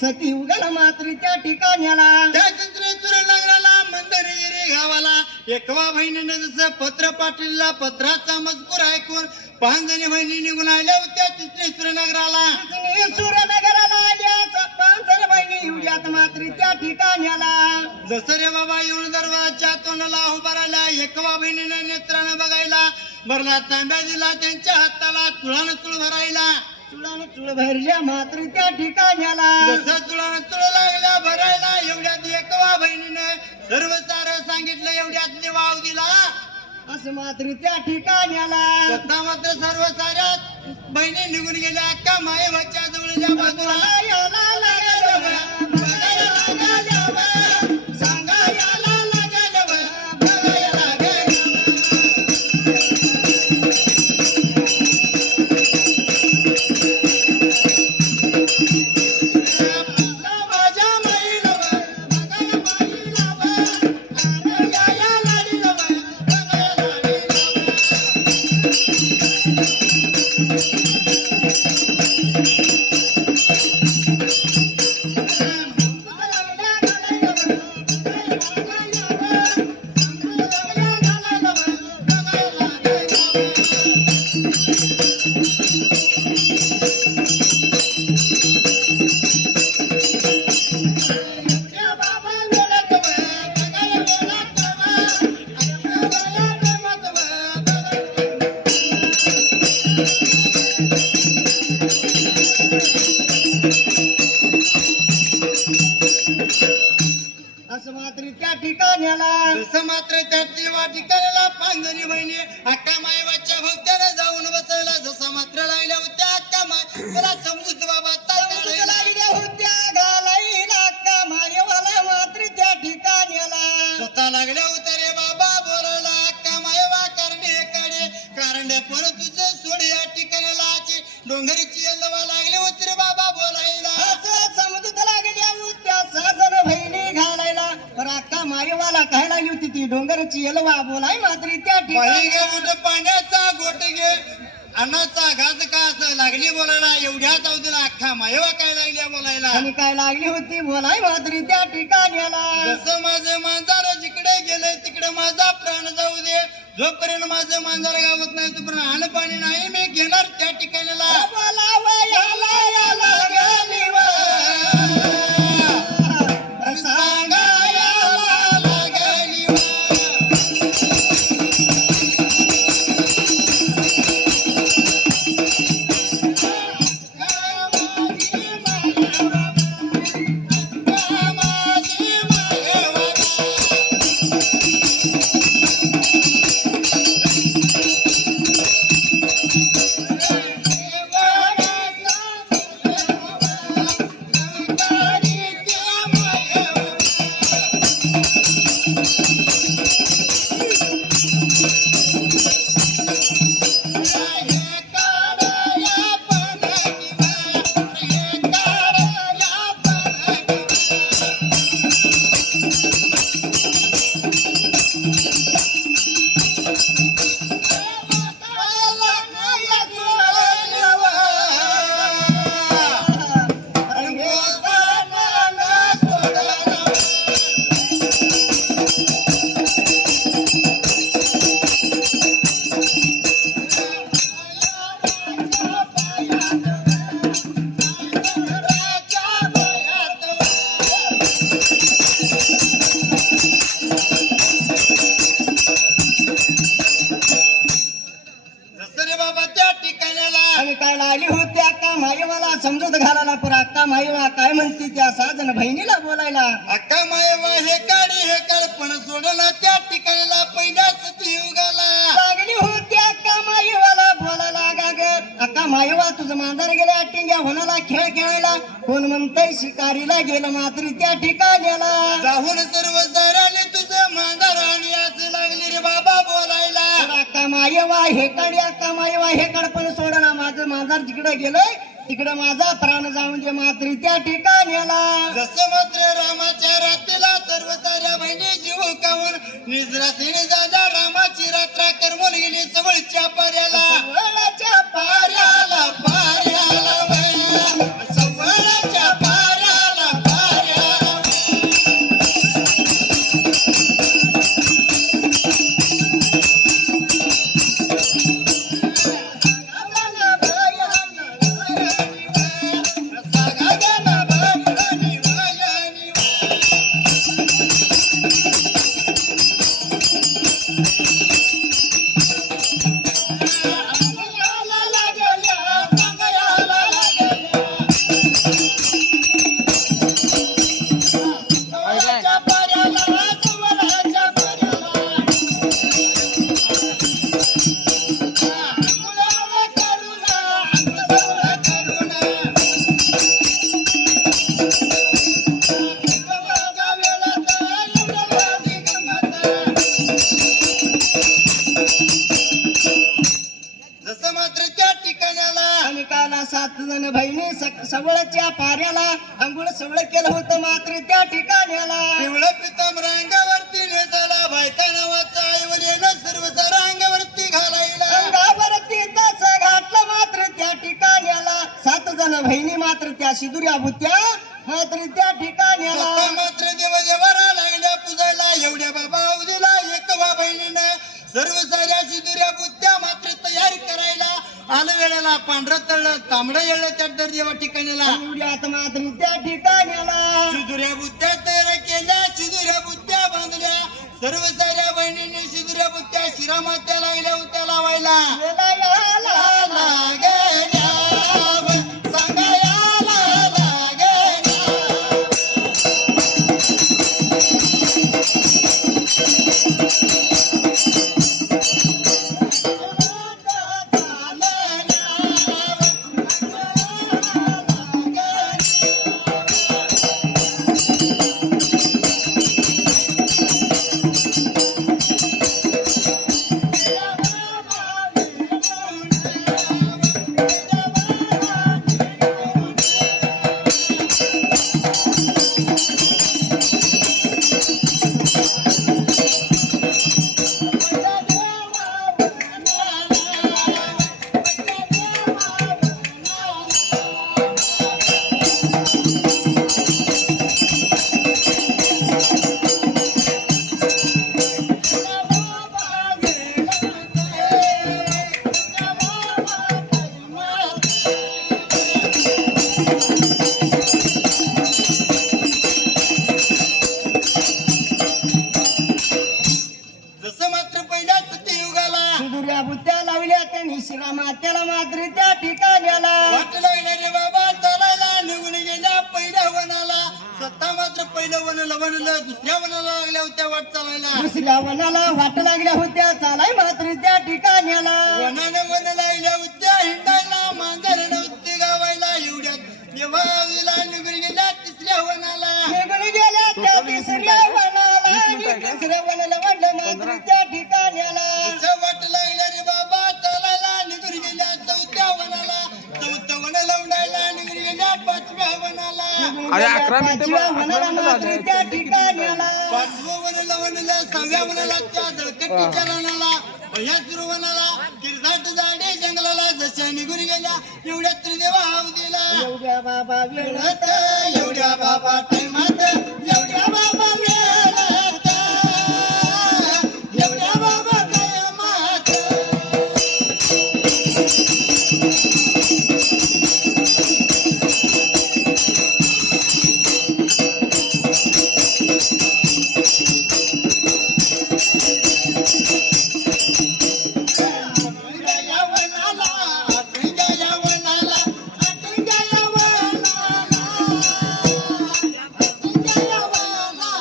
सती उगल मात्र त्या ठिकाण्याला त्या चित्रेश्वर नगराला मंदरगिरी गावाला एकवा बहिणीने जसं पत्र पाठवलेला पत्राचा मजकूर ऐकून 5 जणी बहिणी निघून आल्या होत्या चित्रेश्वर नगराला. चित्रेश्वर नगराला आल्या 5 जण बहिणी एवढ्यात मात्र त्या ठिकाण्याला जसं रे बाबा येऊन दरवाजाच्या तोंडाला उभा राहिला एकवा बहिणीने नेत्रानं बघायला भरला तांब्या दिला त्यांच्या हाताला चुळानं चुळ भरायला. चुळानं चुळ भरल्या मात्र त्या ठिकाण्याला जसं चुळानं चुळ लागल्या भरायला एवढ्यात एकवा बहिणीने सर्व सारं सांगितलं एवढ्यात वाव दिला असं मात्र त्या ठिकाण्याला स्वतः मात्र सर्व साऱ्या बहिणी निघून गेल्या अक्का मायेवाच्या जवळच्या बाजूला असं मात्र त्या ठिकाण्याला जसं मात्र त्या देवा ठिकाणाला 5 जणी बहिणी अक्का मायेवाच्या भोवत्याला जाऊन बसायला जसं मात्र लागल्या होत्या अक्का माय मला समजूत बाबा लागल्या होत्या घालाईला अक्का मायवाला मात्र त्या ठिकाण्याला स्वतः लागल्या होत्या रे बाबा बोलायला अक्का मायवा कारंडे पण तुझं सोड या ठिकाणाला डोंगरीची येलवा लागले होते रे बाबा बोलायला समजूत लागल्या होत्या 6 जण बहिणी घालायला पर अक्का मायवाला काय लागली होती ती डोंगरची येलवा बोलाय मात्र त्या ठिकाणी पाण्याचा गोट घे अन्नाचा घास का असं लागली बोलायला एवढ्या चौधीला अख्खा मायवा काय लागल्या बोलायला आणि काय लागली होती बोलाय मात्र त्या ठिकाण्याला जसं माझे मांजर जिकडे गेले तिकडे माझा प्राण प्राण जाऊ दे, जोपर्यंत माझं मांजर गावत नाही तोपर्यंत अन्न पाणी नाही मी घेणार त्या ठिकाणीला. बोलावा याला याला गेलीवा, सांगा याला लागली वा. जसं रे बाबा त्या ठिकाणाला आणि काय लागली होती अक्का माईवाला समजूत घालायला, पर अक्का माईवा काय म्हणती त्या साजन बहिणीला बोलायला. अक्का मायवा हे काढी हे काळपण सोडला त्या ठिकाणाला पहिल्याच युगाला. लागली होती अक्का माईवाला बोलायला, गाग अक्का माईवा तुझं मांजर गेल्या टिंग्या होणाला खेळ खेळायला, कोण म्हणतंय शिकारीला गेलं मात्र त्या ठिकाण्याला. जाहून सर्व जराने तुझं मांजर आणि असं लागली रे बाबा बोलायला. तर अक्का माईवा हे काढी अक्का माईवा हे काढ पण सोडना, माझं मांजर जिकडे गेलंय तिकडं माझा प्राण जाऊन दे मात्र त्या ठिकाण्याला. जसं मात्र रामाच्या रात्रीला सर्व साऱ्या बहिणी जीव कावून निजरासीने झाल्या रामाची रात्र करमून गेली सवळच्या पाऱ्याला. वळाच्या पाऱ्याला पाऱ्याला वया, सवळच्या पाऱ्याला पाऱ्याला. जसं मात्र त्या ठिकाणाला आणि काला 7 जण बहिणी सवळच्या पाऱ्याला अंघोळ सवळ केलं होतं मात्र त्या ठिकाण्याला. पिवळं पितांबर अंगावरती नेसाला बायका नावाचा ऐवलेनं सर्व सारा अंगावरती घालायला. अंगावरती तसं घातलं मात्र त्या ठिकाण्याला. 7 जण बहिणी मात्र त्या शिदुऱ्या बुत्या मात्र त्या ठिकाण्याला. स्वतः मात्र देव देवाला लागल्या पुजायला एवढ्या बाबा उद्याला एकवा बहिणीनं सर्व साऱ्या शिदुऱ्या बुद्ध्या मात्र तयार करायला आलं वेळेला. पांढरं तळलं तांबडं येळलं त्या तर देवा ठिकाणीला. एवढ्यात मात्र त्या ठिकाण्याला. शिदुऱ्या बुद्ध्या तयार केल्या, शिदुऱ्या बुद्ध्या बांधल्या. सर्व साऱ्या बहिणींनी शिदुऱ्या बुद्ध्या शिरामात्या लागल्या होत्या लावायला. वेलायाला लागल्या सांगा याला लागल्या. एवढ्या बुत्त्या लावल्या त्यांनी श्रीरामात्याला मात्र त्या ठिकाण्याला. वाट लागल्या रे बाबा चालायला निघून गेल्या पहिल्या वनाला. सत्ता मात्र पहिलं वनाला वनलं दुसऱ्या वनाला लागल्या होत्या वाट चालायला. दुसऱ्या वनाला वाट लागल्या होत्या चालाय मात्र त्या ठिकाण्याला. वनानं वन लागल्या होत्या हिंडायला मांजर नव्हते गावायला. एवढ्यात देवाला निघून गेल्या तिसऱ्या वनाला. निघून गेल्या त्या तिसऱ्या वनाला आणि तिसऱ्या वनाला वाटलं मात्र त्या ठिकाण्याला. असं वाट लागल्या रे बाबा चालायला निघून गेल्या चौथ्या वनाला. चौथं वन लावडायला निघून गेल्या पाचव्या वनाला. अरे 11 मिनिटं पाचव्या वनाला मात्र त्या ठिकाण्याला. पाचवं वन लावणलं सहाव्या वनाला त्या जळकट्टीच्या रानाला. या सुरू वनाला किरदाट झाडे जंगलाला. जशा निघून गेल्या एवढ्या त्रिदेवा अवधीला. एवढ्या बाबा वेळात एवढ्या बाबा टाइमात एवढ्या बाबा वेळात एवढ्या बाबा टाइमात. या वनाला आठवड्या या वनाला आठवड्या या वनाला आठवड्या या वनाला.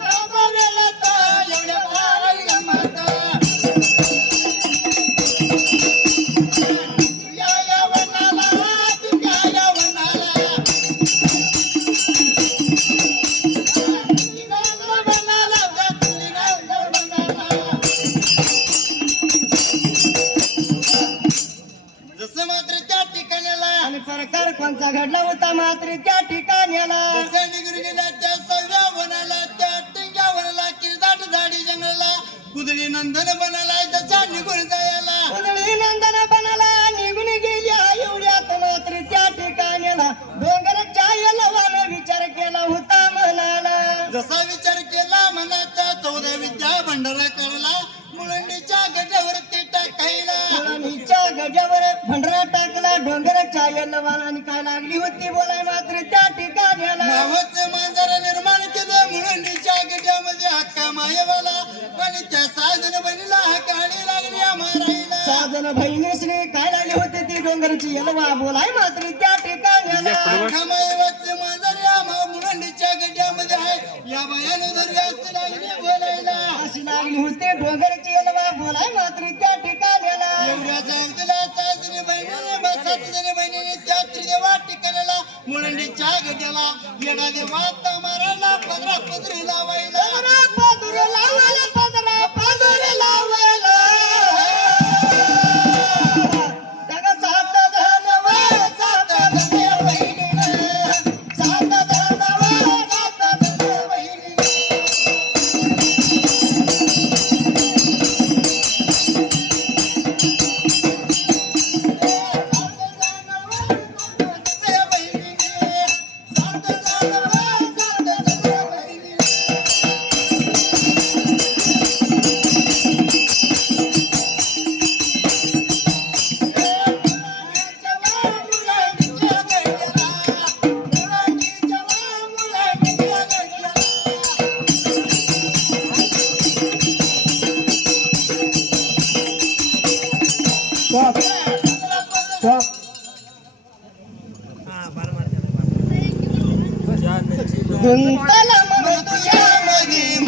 बाबा वेळात एवढ्या बाळा माता. या वनाला तुझ्या या वनाला निघाला वनाला निघाला वनाला. जसं मात्र त्या ठिकाणाला आणि प्रकार कोणता घडला होता मात्र त्या ठिकाण्याला. जसं निघून गेल्या त्या सहाव्या वनाला त्या टिंग्या वनाला किरदाट झाडी जंगलाला. कुदळी नंदन बनाला जसा निघून जायला. कुदळी नंदन बनाला निघून गेल्या एवढ्यात मात्र त्या ठिकाण्याला. डोंगराच्या यलवानं विचार केला होता मनाला. जसा विचार केला मनाचा 14 विद्या भंडारा काढला. मुलंडीच्या गड्यावरती टाकायला. मुलांच्या गड्यावर भंडारा टाकला. डोंगराच्या यलवानाने काय लागली होती बोलाय मात्र त्या ठिकाण्याला. नावाचं मांजर निर्माण केलं मुलंडीच्या गड्यामध्ये हक्का मायवाला. आणि त्या साधन बनीला हकाळी लागली मारायला. साधन बहिणीसने काय लागले होते ती डोंगराची यलवा बोलाय मात्र त्या ठिकाण्याला. हक्का मायवाचं मांजर या मुलंडीच्या गड्यामध्ये आहे. या बायानं धरली असं लागली बोलायला. अशी लागली होती डोंगराची यलवा बोलाय मात्र त्या ठिकाण्याला. एवढ्या जागतीला 6 जणी बहिणीने 7 जणी बहिणीने त्या त्रिदेवा ठिकाणाला मुलंडीच्या गड्याला येडा देवा मारायला. पदरा पदरी लावायला. पादुर लावायला पदरा पादुर लावायला. त्याला सात जण वर सात जण बहिणीनं. सात जण वर सात जण बहिणीनं. गुंतला मन तुझ्या मध्ये